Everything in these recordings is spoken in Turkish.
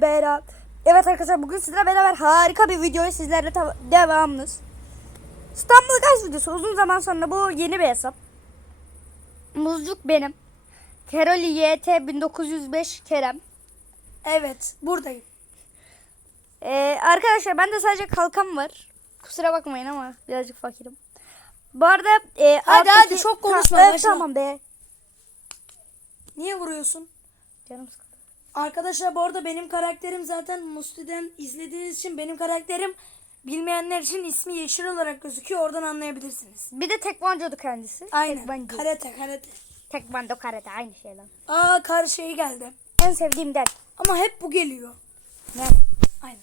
beraber. Evet arkadaşlar bugün sizlerle beraber harika bir videoyu sizlerle devamınız. İstanbul Guys videosu uzun zaman sonra bu yeni bir hesap. Muzcuk benim. Keroli YT 1905 Kerem. Evet buradayım. Ee, arkadaşlar bende sadece kalkan var. Kusura bakmayın ama birazcık fakirim. Bu arada e, Hadi, alttaki- hadi, çok konuşma, Ta- evet, tamam be. Niye vuruyorsun? Canım. Arkadaşlar bu arada benim karakterim zaten Musti'den izlediğiniz için benim karakterim bilmeyenler için ismi yeşil olarak gözüküyor. Oradan anlayabilirsiniz. Bir de tekvandodu kendisi. Aynen. Tekvancı. Karate karate. Tekvando karate aynı şey lan. Aa kar şeyi geldi. En sevdiğim der. Ama hep bu geliyor. Yani. Aynen.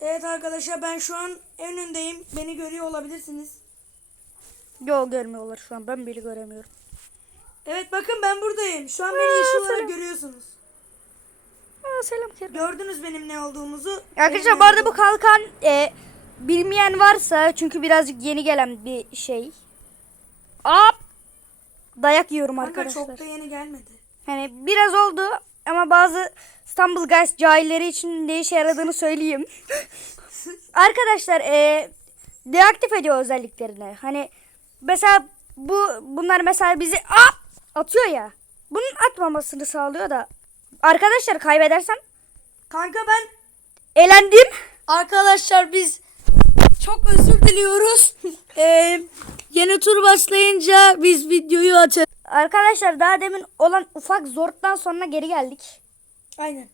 Evet arkadaşlar ben şu an en öndeyim. Beni görüyor olabilirsiniz. Yok görmüyorlar şu an. Ben bile göremiyorum. Evet bakın ben buradayım. Şu an beni yeşil olarak selam. görüyorsunuz. Aa, selam Kerem. Gördünüz benim ne olduğumuzu. Arkadaşlar bu arada bu kalkan e, bilmeyen varsa çünkü birazcık yeni gelen bir şey. Ap! Dayak yiyorum Kanka arkadaşlar. çok da yeni gelmedi. Hani biraz oldu ama bazı İstanbul Guys cahilleri için ne işe yaradığını söyleyeyim. arkadaşlar e, deaktif ediyor özelliklerini. Hani mesela bu bunlar mesela bizi ap atıyor ya. Bunun atmamasını sağlıyor da. Arkadaşlar kaybedersem Kanka ben elendim. Arkadaşlar biz çok özür diliyoruz. ee, yeni tur başlayınca biz videoyu açarız. Arkadaşlar daha demin olan ufak zorttan sonra geri geldik. Aynen.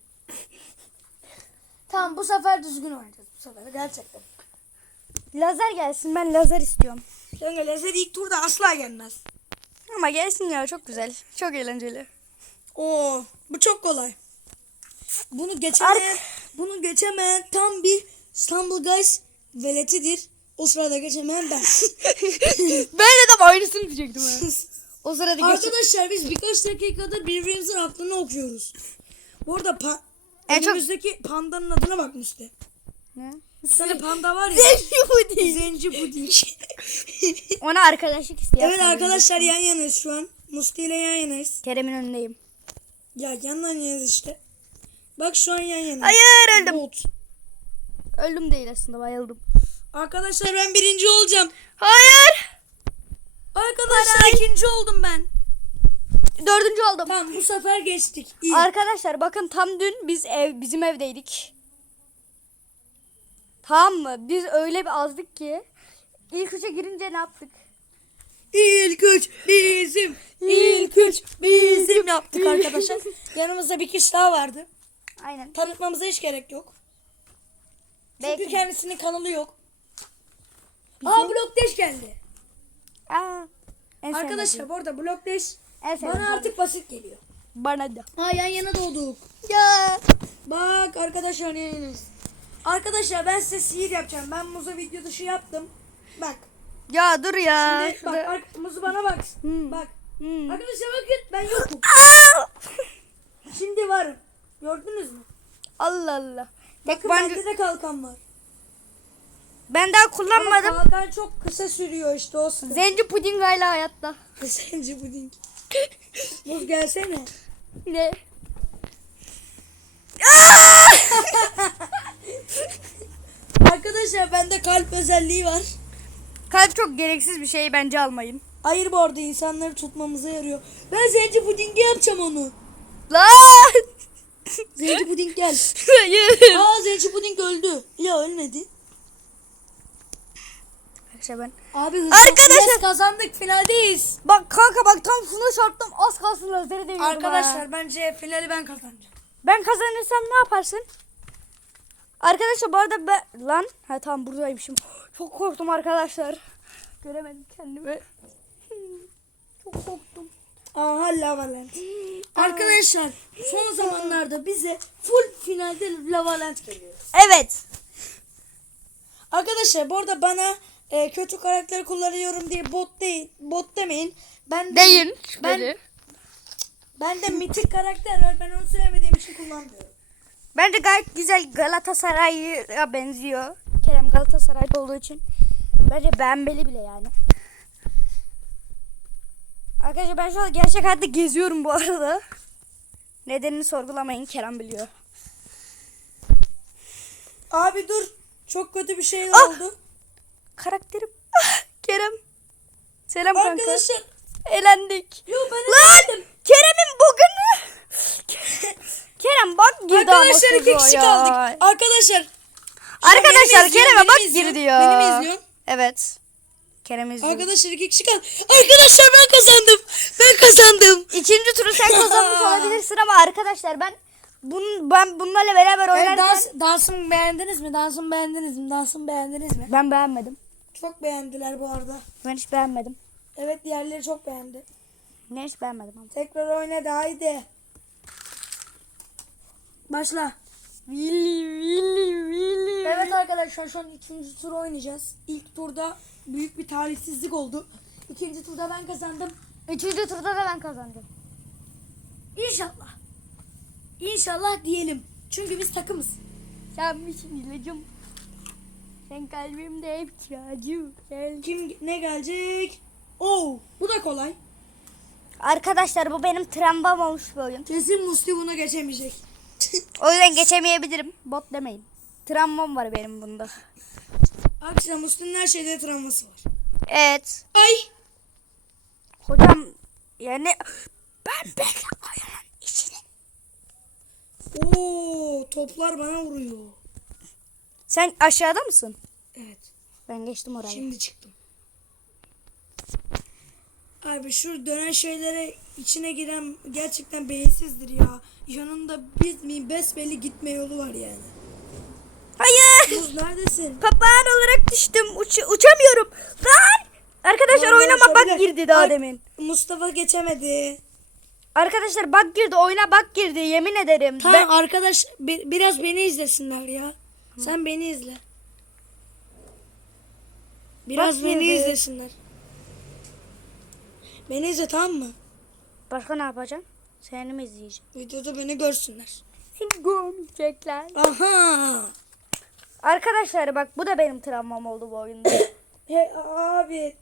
tamam bu sefer düzgün oynayacağız bu sefer gerçekten. Lazer gelsin ben lazer istiyorum. Kanka lazer ilk turda asla gelmez. Ama gelsin ya çok güzel. Çok eğlenceli. Oo bu çok kolay. Bunu geçemeyen, bunu geçemeyen tam bir İstanbul Guys veletidir. O sırada geçemeyen ben. ben de aynısını diyecektim. o sırada geç. Arkadaşlar biz birkaç dakikadır birbirimizin aklını okuyoruz. Bu arada pa- En çok- önümüzdeki pandanın adına bak. Ne? Bir tane panda var ya. Zenci puding. Zenci puding. Ona arkadaşlık istiyor. evet arkadaşlar yan yanayız şu an. Musti ile yan yanayız. Kerem'in önündeyim. Ya yandan yanayız işte. Bak şu an yan yanayız. Hayır öldüm. Bot. Öldüm değil aslında bayıldım. Arkadaşlar ben birinci olacağım. Hayır. Arkadaşlar ikinci oldum ben. Dördüncü oldum. Tamam bu sefer geçtik. İyi. Arkadaşlar bakın tam dün biz ev bizim evdeydik. Tamam mı? Biz öyle bir azdık ki ilk üçe girince ne yaptık? İlk üç bizim. İlk üç bizim yaptık arkadaşlar. Yanımızda bir kişi daha vardı. Aynen. Tanıtmamıza hiç gerek yok. Çünkü Belki- kendisinin kanalı yok. Aa Blok Dash geldi. Aa, en Arkadaşlar sevmediğim. bu arada Blok Dash En sevmediğim. bana artık basit geliyor. bana da. Ha yan yana doğduk. Ya. Bak arkadaşlar yan yanayız. Arkadaşlar ben size sihir yapacağım. Ben muza video dışı yaptım. Bak. Ya dur ya. Şimdi bak ar- muzu bana bak. Bak. Hmm. Arkadaşlar bakın ben yokum. Şimdi varım. Gördünüz mü? Allah Allah. Tek Bakın ben, bende de kalkan var. ben daha Ama kullanmadım. kalkan çok kısa sürüyor işte o sıkıntı. Zenci puding hala hayatta. Sence puding. Muz gelsene. Ne? Arkadaşlar bende kalp özelliği var. Kalp çok gereksiz bir şey bence almayın. Hayır bu arada insanları tutmamıza yarıyor. Ben zenci pudingi yapacağım onu. Lan! Zenci puding gel. Hayır. Aa zenci puding öldü. Ya ölmedi. Arkadaşlar ben. Abi hızlı Arkadaşlar- kazandık finaldeyiz. Bak kanka bak tam şuna çarptım az kalsın lazeri değiyordum Arkadaşlar bence finali ben kazanacağım. Ben kazanırsam ne yaparsın? Arkadaşlar bu arada ben... Lan. Ha tamam buradaymışım. Çok korktum arkadaşlar. Göremedim kendimi. Çok korktum. Aha Lavaland. Arkadaşlar son zamanlarda bize full finalde Lavaland geliyor. Evet. Arkadaşlar bu arada bana e, kötü karakteri kullanıyorum diye bot değil, bot demeyin. Ben de, Deyin. Ben. Ben de mitik karakter var. Ben onu sevmediğim için kullanmıyorum. Bence gayet güzel Galatasaray'a benziyor. Kerem Galatasaray'da olduğu için. Bence beğenmeli bile yani. Arkadaşlar ben şu an gerçek hayatta geziyorum bu arada. Nedenini sorgulamayın Kerem biliyor. Abi dur. Çok kötü bir şey Ah! oldu. Karakterim. Ah, Kerem. Selam kanka. Arkadaşlar. Elendik. Yo ben Lan Kerem'in bugünü. Kerem bak girdi ama Arkadaşlar iki kişi kaldık. Arkadaşlar. Arkadaşlar Kerem'e bak girdi ya. Beni mi izliyorsun? Evet. Kerem izliyor. Arkadaşlar iki kişi kaldı. Arkadaşlar ben kazandım. Ben kazandım. İkinci turu sen kazanmış olabilirsin ama arkadaşlar ben bun, ben bunlarla beraber oynarken dans, dansımı beğendiniz mi? Dansımı beğendiniz mi? Dansımı beğendiniz mi? ben beğenmedim. Çok beğendiler bu arada. Ben hiç beğenmedim. Evet diğerleri çok beğendi. Ne hiç beğenmedim ama. Tekrar oyna da haydi. Başla. Willy Willy Willy. Evet arkadaşlar şu an ikinci tur oynayacağız. İlk turda büyük bir talihsizlik oldu. İkinci turda ben kazandım. Üçüncü turda da ben kazandım. İnşallah. İnşallah diyelim. Çünkü biz takımız. Sen misin ilacım? Sen kalbimde hep çağcı. Gel. Kim ne gelecek? Oo, bu da kolay. Arkadaşlar bu benim travmam olmuş bir oyun. Kesin Musti buna geçemeyecek. O yüzden geçemeyebilirim. Bot demeyin. Travmam var benim bunda. Arkadaşlar Musti'nin her şeyde travması var. Evet. Ay. Hocam yani ben böyle oyunun içine. Oo, toplar bana vuruyor. Sen aşağıda mısın? Evet. Ben geçtim orayı. Şimdi çıktım. Abi şu dönen şeylere içine giren gerçekten beyinsizdir ya. Yanında biz mi besbelli gitme yolu var yani. Hayır. Kız neredesin? Papağan olarak düştüm. Uç- uçamıyorum. Lan! Arkadaşlar oynama bak girdi daha Ay, demin. Mustafa geçemedi. Arkadaşlar bak girdi oyuna bak girdi yemin ederim. Tamam Ben, arkadaş bi- biraz beni izlesinler ya. Sen beni izle. Biraz Bak beni girdi. izlesinler. Beni izle tamam mı? Başka ne yapacağım? Seni mi izleyeceğim? Videoda beni görsünler. Seni görmeyecekler. Aha. Arkadaşlar bak bu da benim travmam oldu bu oyunda. He abi.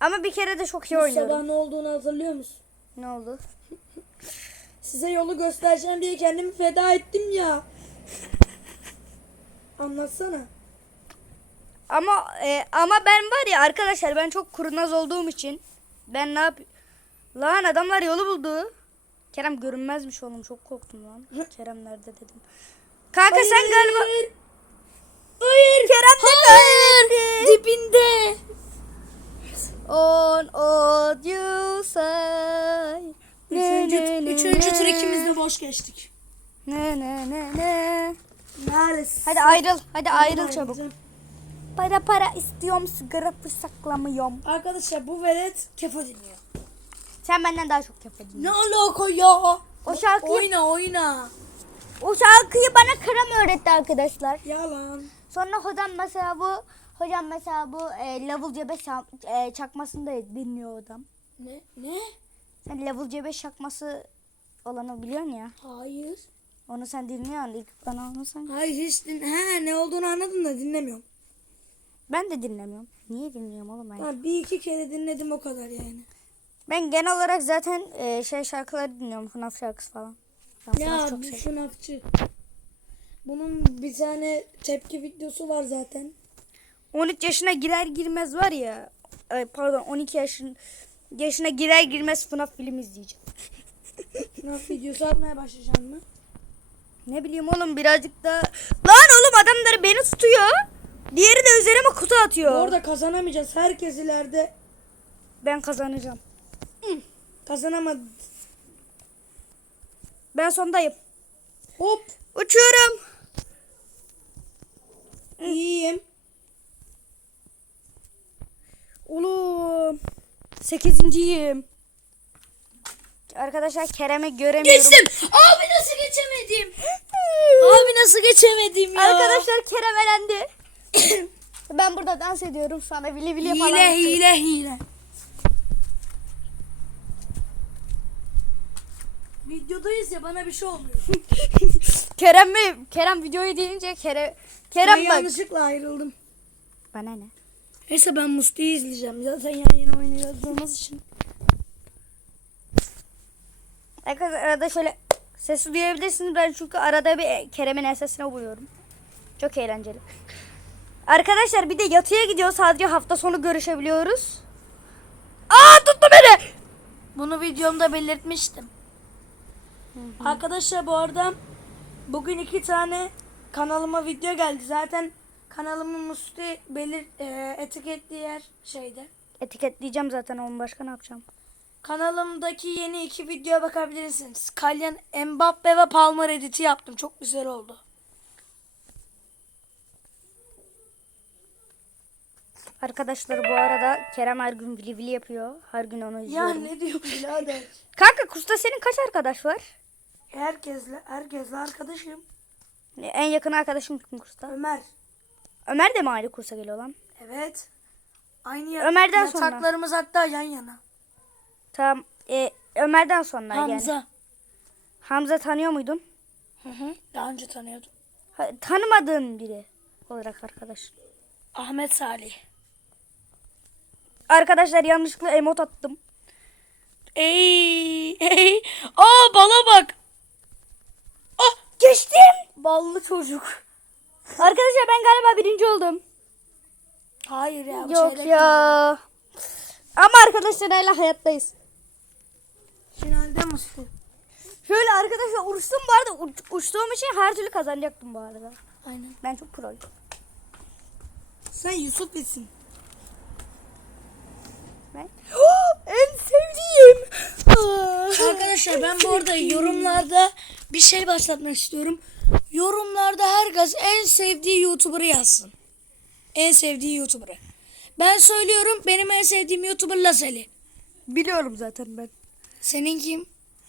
Ama bir kere de çok iyi oynuyorum. sabah ne olduğunu hatırlıyor musun? Ne oldu? Size yolu göstereceğim diye kendimi feda ettim ya. Anlatsana. Ama e, ama ben var ya arkadaşlar ben çok kurnaz olduğum için ben ne yap Lan adamlar yolu buldu. Kerem görünmezmiş oğlum çok korktum lan. Kerem nerede dedim. Kanka sen galiba Hayır. Hayır. Kerem de kaybetti. Dibinde. On old you say. Ne, Üçüncü, ne, ne, üçüncü tur ikimiz de boş geçtik. Ne ne ne ne. Neredesin? Hadi ayrıl. Hadi ayrıl çabuk. Para para istiyorum sigara fırsaklamıyorum. Arkadaşlar bu velet kefa dinliyor. Sen benden daha çok yapıyordun. Ne alaka ya? O şarkıyı, Oyna oyna. o şarkıyı bana Kerem öğretti arkadaşlar. Yalan. Sonra hocam mesela bu hocam mesela bu e, level C5 şa- e, çakmasını da dinliyor adam. Ne? Ne? Sen level C5 çakması olanı biliyorsun ya. Hayır. Onu sen dinliyorsun. İlk bana onu sen. Hayır hiç din He ne olduğunu anladım da dinlemiyorum. Ben de dinlemiyorum. Niye dinliyorum oğlum ben? Ha, bir iki kere dinledim o kadar yani. Ben genel olarak zaten e, şey şarkıları dinliyorum. FNAF şarkısı falan. Ben Ya çok. FNAFçı. Bunun bir tane tepki videosu var zaten. 13 yaşına girer girmez var ya. ay, pardon 12 yaşın yaşına girer girmez FNAF film izleyeceğim. FNAF videosu atmaya başlayacağım mı? Ne bileyim oğlum birazcık da... Lan oğlum adamları beni tutuyor. Diğeri de üzerime kutu atıyor. Orada kazanamayacağız. Herkes ileride Ben kazanacağım. kazanamadı. Ben sondayım. Hop. Uçuyorum. İyiyim. Oğlum. Sekizinciyim. Arkadaşlar Kerem'i göremiyorum. Abi nasıl geçemedim? Abi nasıl geçemedim ya? Arkadaşlar Kerem elendi. ben burada dans ediyorum sana bili bili falan. hile hile hile. Videodayız ya bana bir şey olmuyor. Kerem mi? Kerem videoyu deyince Kerem Kerem ben bak. yanlışlıkla ayrıldım. Bana ne? Neyse ben Musti'yi izleyeceğim. Zaten yan yana oynayacağımız için. Arkadaşlar arada şöyle sesi duyabilirsiniz. Ben çünkü arada bir Kerem'in ensesine vuruyorum. Çok eğlenceli. Arkadaşlar bir de yatıya gidiyoruz. Sadece hafta sonu görüşebiliyoruz. Aa tuttu beni. Bunu videomda belirtmiştim. Arkadaşlar bu arada bugün iki tane kanalıma video geldi. Zaten kanalımın üstü belir e, etiketli yer şeyde. Etiketleyeceğim zaten onu başka ne yapacağım? Kanalımdaki yeni iki videoya bakabilirsiniz. Kalyan Mbappe ve Palmer editi yaptım. Çok güzel oldu. Arkadaşlar bu arada Kerem her gün vili vili yapıyor. Her gün onu Ya izliyorum. ne diyorsun birader? Kanka kursta senin kaç arkadaş var? Herkesle, herkesle arkadaşım. En yakın arkadaşım kim kursta? Ömer. Ömer de mi ayrı kursa geliyor lan? Evet. Aynı ya- Ömer'den sonra. yataklarımız hatta yan yana. Tamam. E, Ömer'den sonra yani. Hamza. Hamza tanıyor muydun? Hı hı. Daha önce tanıyordum. Ha, tanımadığın biri olarak arkadaş. Ahmet Salih. Arkadaşlar yanlışlıkla emot attım. Ey, ey. Aa bala bak. Ah Geçtim. ballı çocuk. Arkadaşlar ben galiba birinci oldum. Hayır ya. bu Yok çeyrek ya. Ama arkadaşlar hala hayattayız. Finalde Mustafa. Şöyle arkadaşlar uçtum bu arada. Uç- uçtuğum için her türlü kazanacaktım bu arada. Aynen. Ben çok proyum. Sen Yusuf isin. Ben... en sevdiğim. Arkadaşlar ben bu arada yorumlarda bir şey başlatmak istiyorum. Yorumlarda herkes en sevdiği YouTuber'ı yazsın. En sevdiği YouTuber'ı. Ben söylüyorum benim en sevdiğim YouTuber Lazeli. Biliyorum zaten ben. Senin kim?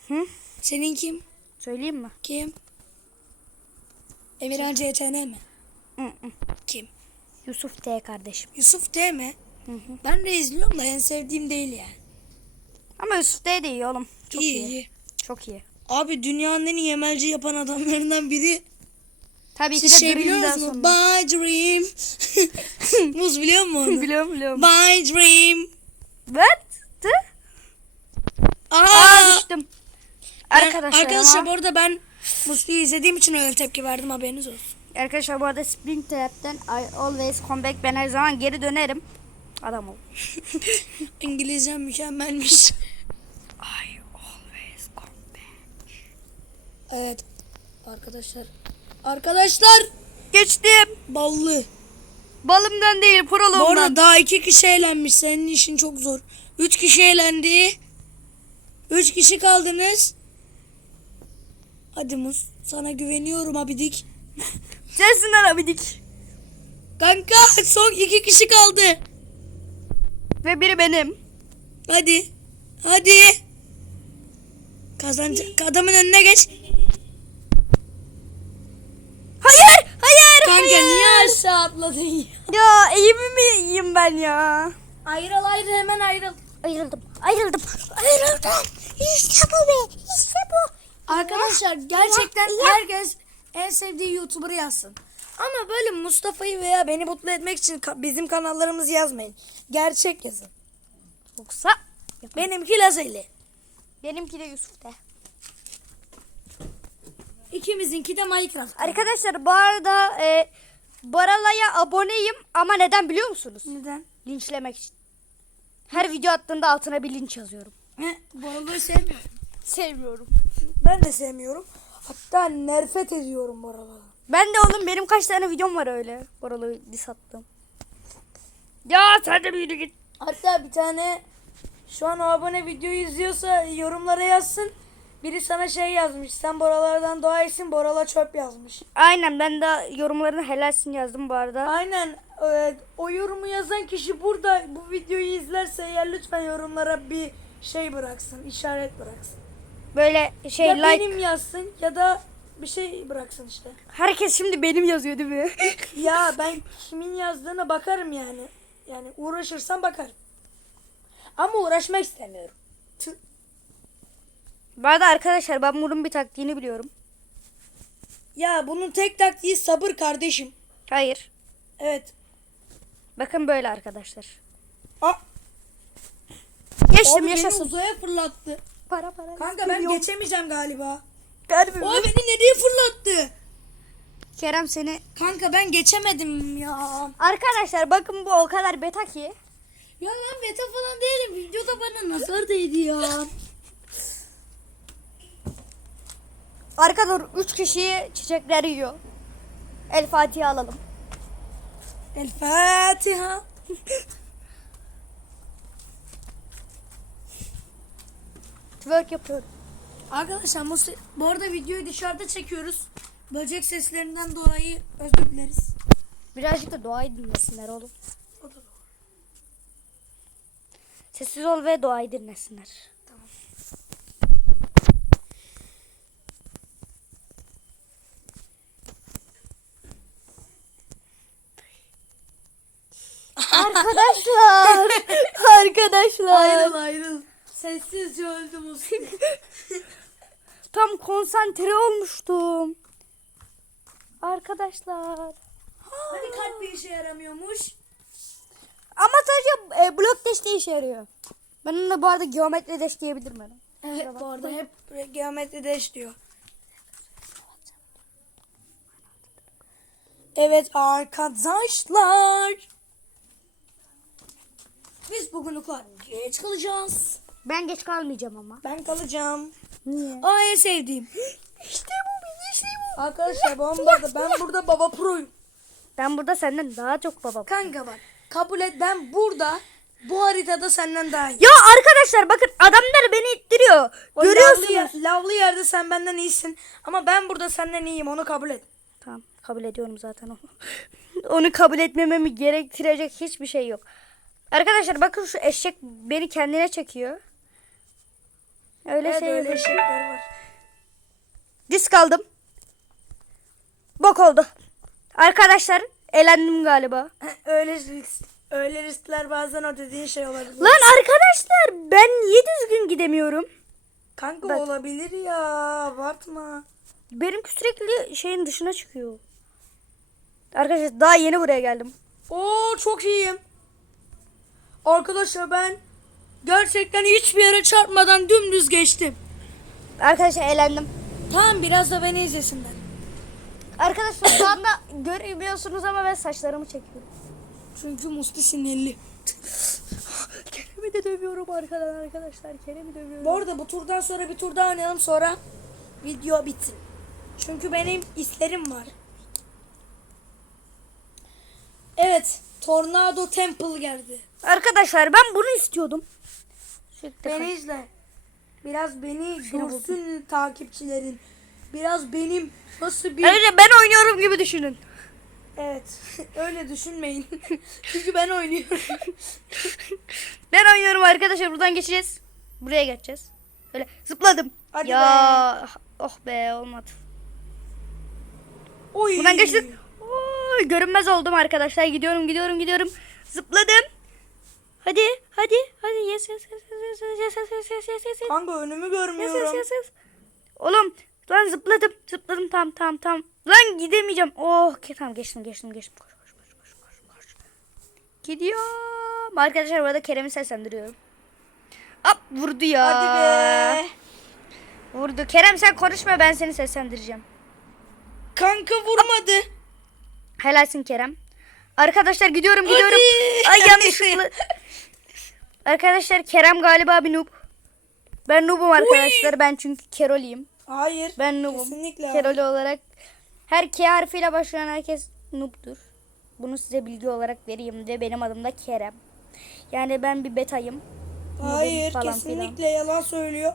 Hı? Senin kim? Söyleyeyim mi? Kim? Emirhan CTN mi? Hı hı. Kim? Yusuf T kardeşim. Yusuf D mi? Hı hı. Ben de izliyorum da en sevdiğim değil yani. Ama Yusuf T de iyi oğlum. Çok iyi, iyi. iyi. Çok iyi. Abi dünyanın en iyi yemelci yapan adamlarından biri. Tabii ki Siz de şey biliyor musunuz? By Dream. Muz biliyor musun onu? biliyorum biliyorum. By Dream. What? Tı? Aa, Aa düştüm. Arkadaşlar, arkadaşlar ama- bu arada ben Muslu'yu izlediğim için öyle tepki verdim haberiniz olsun. Arkadaşlar bu arada Spring Trap'ten I always come back. Ben her zaman geri dönerim. Adam ol. İngilizcem mükemmelmiş. I always come back. Evet. Arkadaşlar. Arkadaşlar. Geçtim. Ballı. Balımdan değil Bu arada daha iki kişi eğlenmiş. Senin işin çok zor. Üç kişi eğlendi. Üç kişi kaldınız. Hadi Mus. Sana güveniyorum abidik. Sensin lan abidik. Kanka son iki kişi kaldı. Ve biri benim. Hadi. Hadi. Kazanacak. Adamın önüne geç. Hayır. Hayır. Kanka hayır. niye aşağı atladın ya? Ya iyi mi miyim ben ya? Ayrıl ayrıl hemen ayrıl. Ayrıldım. Ayrıldım. Ayrıldım. İşte bu be. İşte bu. Arkadaşlar gerçekten herkes en sevdiği YouTuber'ı yazsın. Ama böyle Mustafa'yı veya beni mutlu etmek için bizim kanallarımızı yazmayın. Gerçek yazın. Yoksa Benimki Lazeli. benimki de Yusuf de. İkimizinki de Minecraft. Arkadaşlar bu arada e, Barala'ya aboneyim ama neden biliyor musunuz? Neden? Linçlemek için. Her video attığında altına bir linç yazıyorum. He, Boralo'yu sevmiyorum. Sevmiyorum. Ben de sevmiyorum. Hatta nefret ediyorum Boralo'dan. Ben de oğlum benim kaç tane videom var öyle. Barala'yı diss attım. Ya sen de bir yürü git. Hatta bir tane şu an o abone videoyu izliyorsa yorumlara yazsın. Biri sana şey yazmış. Sen Boralardan doğa iyisin, Borala çöp yazmış. Aynen ben de yorumlarını helalsin yazdım bu arada. Aynen. e, o yorumu yazan kişi burada bu videoyu izlerse eğer lütfen yorumlara bir şey bıraksın, işaret bıraksın. Böyle şey ya like. benim yazsın ya da bir şey bıraksın işte. Herkes şimdi benim yazıyor değil mi? ya ben kimin yazdığına bakarım yani. Yani uğraşırsam bakarım. Ama uğraşmak istemiyorum. Tüh. bu arada arkadaşlar ben bunun bir taktiğini biliyorum. Ya bunun tek taktiği sabır kardeşim. Hayır. Evet. Bakın böyle arkadaşlar. Aa, Geçtim abi beni yaşasın. uzaya fırlattı. Para para. Kanka ben geçemeyeceğim galiba. Harbi O beni nereye fırlattı? Kerem seni. Kanka ben geçemedim ya. Arkadaşlar bakın bu o kadar beta ki. Ya ben beta falan değilim. Videoda bana nazar değdi ya. Arkada 3 kişiyi çiçekler yiyor. El Fatiha alalım. El Fatiha. Twerk yapıyorum. Arkadaşlar bu arada videoyu dışarıda çekiyoruz. Böcek seslerinden dolayı özür dileriz. Birazcık da doğayı dinlesinler oğlum. O da doğru. Sessiz ol ve doğayı dinlesinler. Tamam. Arkadaşlar. Arkadaşlar. Ayrıl ayrıl. Sessizce öldü Musti. Tam konsantre olmuştum. Arkadaşlar. hani kalp bir işe yaramıyormuş. Ama sadece e, blok deş işe yarıyor. Ben ona bu arada geometri deş diyebilirim ben. Evet bu arada hep geometri deş diyor. Evet arkadaşlar. Biz bugün okula geç kalacağız. Ben geç kalmayacağım ama. Ben kalacağım. Niye? En sevdiğim. İşte bu işte bu. Arkadaşlar bomba ben burada baba proyum. Ben burada senden daha çok baba. Kanka bak kabul et ben burada bu haritada senden daha iyi. Ya arkadaşlar bakın adamlar beni ittiriyor. O Görüyorsun lavlı, yer- lavlı yerde sen benden iyisin. Ama ben burada senden iyiyim onu kabul et. Tamam kabul ediyorum zaten onu. onu kabul etmememi gerektirecek hiçbir şey yok. Arkadaşlar bakın şu eşek beni kendine çekiyor. Öyle Evet şey öyle eşekler var. Disk aldım. Bok oldu. Arkadaşlar elendim galiba. öyle risk, öyle riskler bazen o dediğin şey olabilir. Lan arkadaşlar ben niye düzgün gidemiyorum? Kanka Bak. olabilir ya abartma. Benimki sürekli şeyin dışına çıkıyor. Arkadaşlar daha yeni buraya geldim. Oo çok iyiyim. Arkadaşlar ben gerçekten hiçbir yere çarpmadan dümdüz geçtim. Arkadaşlar elendim. Tamam biraz da beni izlesinler. Arkadaşlar şu anda göremiyorsunuz ama ben saçlarımı çekiyorum. Çünkü Musti sinirli. Kerem'i de dövüyorum arkadan arkadaşlar. Kerem'i dövüyorum. Bu arada bu turdan sonra bir tur daha oynayalım sonra video bitsin. Çünkü benim islerim var. Evet. Tornado Temple geldi. Arkadaşlar ben bunu istiyordum. Sürekli Beni izle. Biraz beni görsün takipçilerin. Biraz benim nasıl bir... Ayrıca ben oynuyorum gibi düşünün. Evet. Öyle düşünmeyin. Çünkü ben oynuyorum. Ben oynuyorum arkadaşlar. Buradan geçeceğiz. Buraya geçeceğiz. Böyle zıpladım. Hadi ya oh be olmadı. Oy. Buradan geçtim. Oy, görünmez oldum arkadaşlar. Gidiyorum gidiyorum gidiyorum. Zıpladım. Hadi hadi hadi yes yes yes yes yes yes yes yes yes yes yes yes Kanka önümü yes görmüyorum. yes yes Oğlum lan zıpladım zıpladım tam tam tam. Lan gidemeyeceğim. Oh tamam geçtim geçtim geçtim. Koş koş koş koş koş koş. Gidiyorum. Arkadaşlar burada Kerem'i seslendiriyorum. Hop vurdu ya. Hadi be. Vurdu. Kerem sen konuşma ben seni seslendireceğim. Kanka vurmadı. Helalsin Kerem. Arkadaşlar gidiyorum gidiyorum. Hadi. Ay yanlışlıkla. arkadaşlar Kerem galiba bir noob. Ben noobum arkadaşlar. Ben çünkü Kerol'iyim. Hayır. Ben noobum. Kesinlikle. Kerol olarak her K harfiyle başlayan herkes noob'dur. Bunu size bilgi olarak vereyim de benim adım da Kerem. Yani ben bir betayım. Hayır falan kesinlikle yalan söylüyor.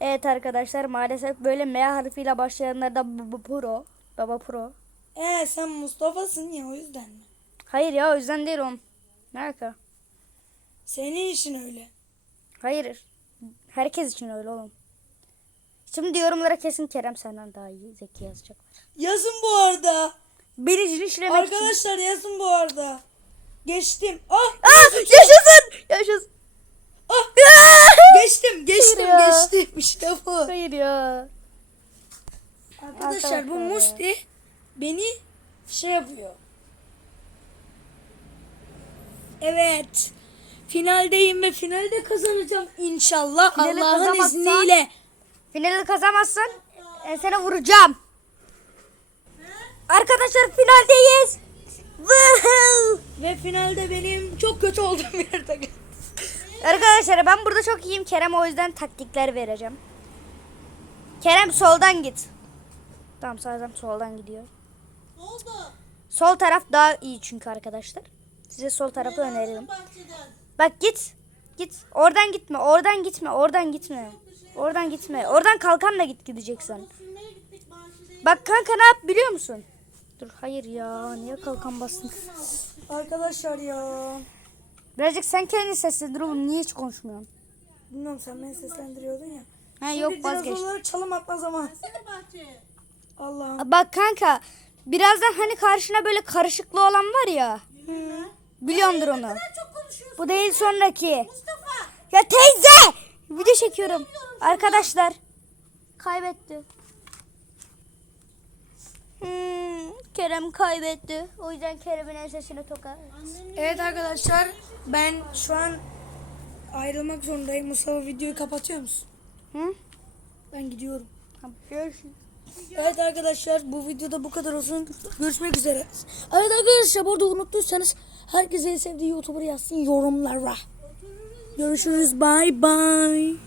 Evet arkadaşlar maalesef böyle M harfiyle başlayanlar da pro. Baba pro. Ee sen Mustafa'sın ya o yüzden mi? Hayır ya o yüzden değil oğlum. Ne alaka? Senin işin öyle. Hayır. Herkes için öyle oğlum. Şimdi yorumlara kesin Kerem senden daha iyi zeki yazacaklar. Yazın bu arada. Beni cinişlemek için. Arkadaşlar yazın bu arada. Geçtim. Ah! Aa, yaşasın! Yaşasın. Ah! Geçtim, geçtim, ya. geçtim. İşte bu. Hayır ya. Arkadaşlar bu Arkadaşlar. Musti beni şey yapıyor. Evet. finaldeyim ve finalde kazanacağım inşallah Finali Allah'ın kazanamazsan- izniyle. Finali kazamazsan e, seni vuracağım. Arkadaşlar finaldeyiz. Woohoo! Ve finalde benim çok kötü olduğum yerde. Arkadaşlar ben burada çok iyiyim. Kerem o yüzden taktikler vereceğim. Kerem soldan git. Tamam sağdan soldan gidiyor. Sol taraf daha iyi çünkü arkadaşlar. Size sol tarafı öneririm. Bak git. Git. Oradan gitme. Oradan gitme. Oradan gitme. Oradan gitme. Oradan kalkanla git gideceksin. Bak kanka ne yap biliyor musun? Dur hayır ya. Niye kalkan bastın? Arkadaşlar ya. Birazcık sen kendini seslendir oğlum. Niye hiç konuşmuyorsun? Bilmiyorum sen beni seslendiriyordun ya. Ha Şimdi yok vazgeç. olarak çalım atma zamanı. Allah'ım. Bak kanka birazdan hani karşına böyle karışıklı olan var ya. Biliyordur onu. Bu değil sonraki. Ya teyze! Video çekiyorum. Arkadaşlar. Kaybetti. Hmm, Kerem kaybetti. O yüzden Kerem'in ensesine toka. Evet arkadaşlar ben şu an ayrılmak zorundayım. Mustafa videoyu kapatıyor musun? Hı? Ben gidiyorum. Görüşürüz. Evet arkadaşlar bu videoda bu kadar olsun. Görüşmek üzere. Evet arkadaşlar bu arada unuttuysanız herkes en sevdiği YouTuber yazsın yorumlara. Görüşürüz. Bye bye.